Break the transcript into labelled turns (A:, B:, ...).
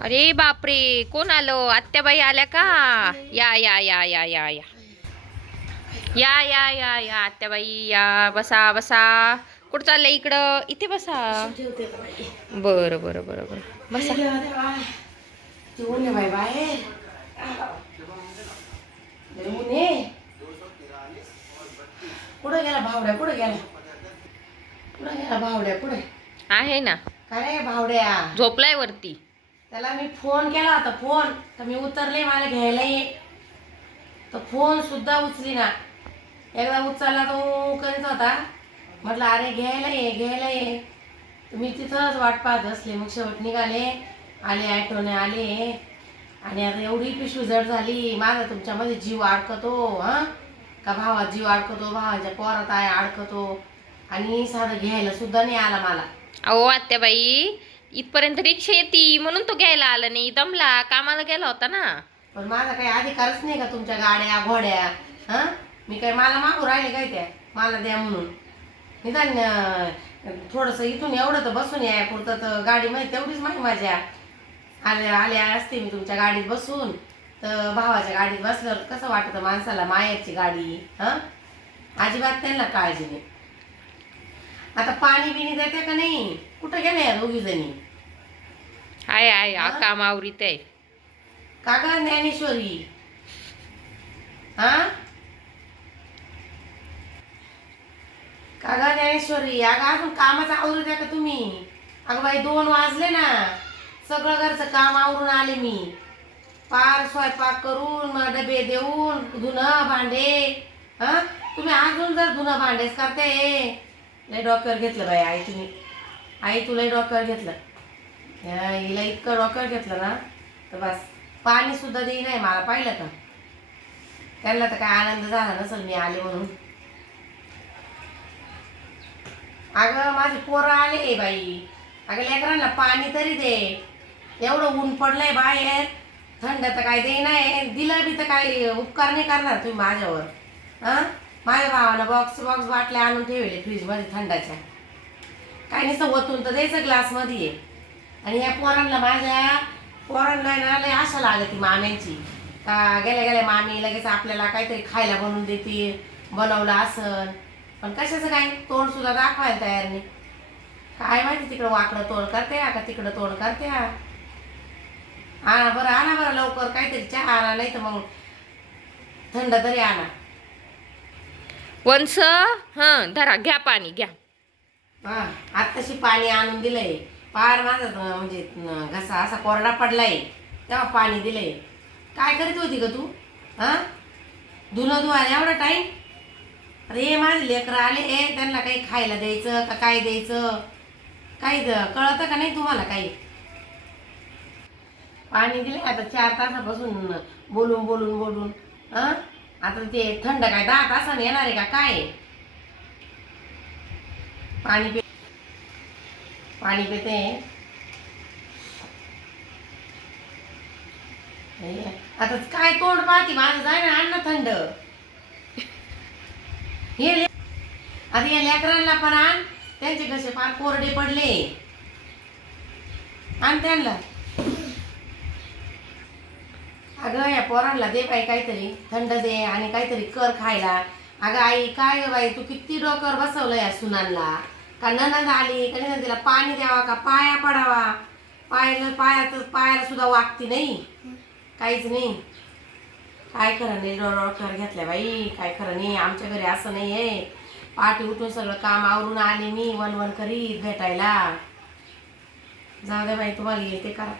A: अरे बापरे कोण आलं? आत्याबाई आल्या का? या या या या या या. या या या या आत्याबाई या. बसा बसा. कुठं चाललंय इकडं? इथे बसा? बरं बरं बरं बरं. बसा.
B: कुठं गेला भावड्या? कुठं गेला? कुठं गेला भावड्या? कुठे?
A: आहे ना.
B: काय भावड्या?
A: झोपलाय वरती.
B: त्याला मी फोन केला होता फोन. तर मी उतरले मला घ्यायला ये तर फोन सुद्धा उचली ना एकदा उचलला तो करीत होता. म्हटलं अरे घ्यायला ये घ्यायला ये मी तिथंच वाट पाहत असले मग शेवट निघाले. आले ॲटोने आले. आणि आता एवढी पिशवी जड झाली. माझा तुमच्यामध्ये जीव अडकतो हां? का भावा जीव अडकतो भावाच्या पोरात आहे अडकतो आणि साधं घ्यायला सुद्धा नाही आला मला.
A: अहो आत्याबाई इथपर्यंत रिक्षा येते म्हणून तो घ्यायला आला नाही. दमला कामाला गेला होता ना.
B: पण माझा काही अधिकारच नाही का तुमच्या गाड्या घोड्या? हा? मी काय मला मागू राहिले काय त्या? मला द्या म्हणून. निदान अं, थोडंसं इथून एवढं तर बसून या. पुरतं तर गाडी माहिती तेवढीच माहिती माझ्या. आले आले असते मी तुमच्या गाडीत बसून. तर भावाच्या गाडीत बसल्यावर कसं वाटतं माणसाला मायाची गाडी हां? अजिबात त्यांना काळजी नाही. आता पाणी बिणी देते का नाही? कुठं गेल्या या दोघी जणी?
A: आहे आहे
B: हा?
A: काम आवरीत आहे
B: का ग ज्ञानेश्वरी. हा? का ग ज्ञानेश्वरी अगं अजून कामाचं आवरू द्या का तुम्ही? अगं बाई दोन वाजले ना. सगळं घरचं काम आवरून आले मी. पार स्वयंपाक करून मग डबे देऊन धुणं भांडे. हा? तुम्ही अजून जर धुणं भांडेच करते लय डॉक्टर घेतलं बाई आई तुम्ही आई तुला डॉक्टर घेतलं. ह्या हिला इतकं डॉक्टर घेतलं ना तर बस. पाणी सुद्धा देई नाही मला पाहिलं का? त्यांना तर काय आनंद झाला नसेल मी आले म्हणून. अगं माझे पोरं आले बाई. अगं लेकरांना पाणी तरी दे. एवढं ऊन पडलंय बाहेर. थंड तर काय दे नाही. दिलं बी तर काय उपकार नाही करणार तुम्ही माझ्यावर. हां माझ्या भावानं बॉक्स बॉक्स बाटल्या आणून ठेवले फ्रीजमध्ये थंडाच्या. काही नाही ओतून तर द्यायचं ग्लासमध्ये आणि या पोरांना माझ्या पोरांना ना लय आशा लागते माम्यांची. का गेल्या गेल्या मामी लगेच आपल्याला काहीतरी खायला बनवून देते बनवलं असन. पण कशाचं काय? तोंड सुद्धा दाखवायला तयार नाही. काय माहिती तिकडं वाकडं तोंड करते का तिकडं तोंड करते आणा बरं आणा बरं लवकर काहीतरी चहा आणा नाही तर मग थंड तरी आणा.
A: वंस हं धरा घ्या पाणी घ्या.
B: हा आत्ताशी पाणी आणून दिलंय. पार माझा म्हणजे घसा असा कोरडा पडलाय तेव्हा पाणी दिलंय. काय करीत होती का तू? हा? धुणं धुवायला एवढा टाईम अरे माझे लेकरं आले ए त्यांना काही खायला द्यायचं का काय द्यायचं? काही कळतं का नाही तुम्हाला काही? पाणी दिले आता चार तासापासून बोलून बोलून बोलून. हा? आता ते थंड काय दहा तासाने येणार आहे का? काय? पाणी पाणी पिते. आता काय तोंड पाहते माझं? जाय ना आण ना थंड. हे आता या लेकरांना पण आण. त्यांचे कसे फार कोरडे पडले. आण त्यांना. अगं या पोरांना दे बाई काहीतरी. थंड दे आणि काहीतरी कर खायला. अगं आई काय ग बाई तू किती डोकर बसवलं या सुनांना? का ननद आली का नाही तिला पाणी द्यावा का पाया पडावा? पायाला पायात पायाला सुद्धा वागती नाही. काहीच नाही. काय खरं नाही डोक्यावर घेतल्या बाई. काय खरं नाही आमच्या घरी असं नाही आहे पाठी उठून सगळं काम आवरून आले मी वन वन करीत भेटायला. जाऊ दे बाई तुम्हाला येते करा.